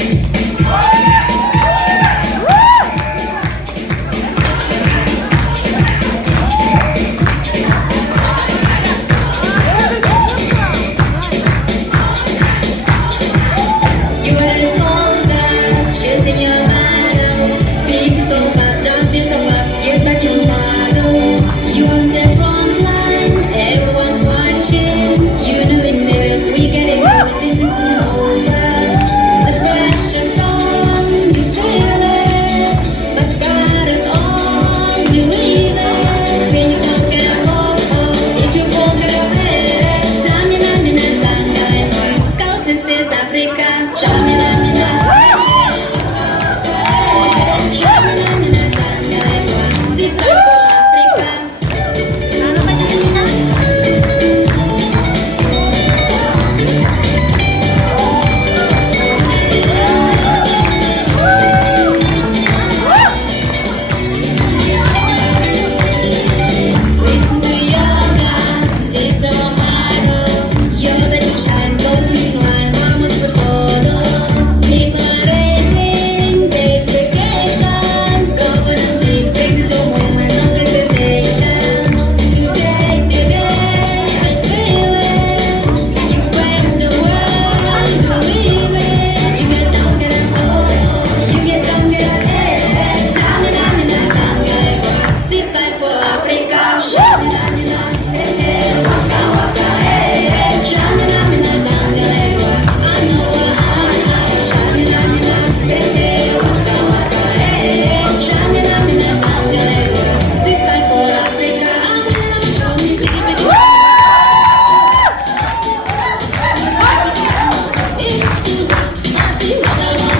You were told that choosing your battles, being so far, dance yourself up, get back in saddle. You on the front line, everyone's watching. You know it's serious, we get it, cause this isn't over. The pressure's on, you feel it, but you got it on, you leave it. When you don't get up, if you won't get away, Tamina, mina, tanga, cause this is Africa. Shamina, mina, Shamina, mina, tanga, this time for Africa. Listen to your guns, it's a battle. You're the new shine, go to one, vamos por todo. People are raising their expectations. Go for the dream, faces your home and no hesitations. Today's your day, I feel it. You break the world, believe it. You get down, get up, you get down, get up, hey. Tamina, mina, tanga, this time for Africa. Shamina, mina, hey, hey, waka, waka, hey, hey. Shamina, mina, tanga, I know Shamina, mina, hey, hey, waka, waka, hey, hey. Shamina, mina, tanga, this time for Africa. Show me, baby, it's too much,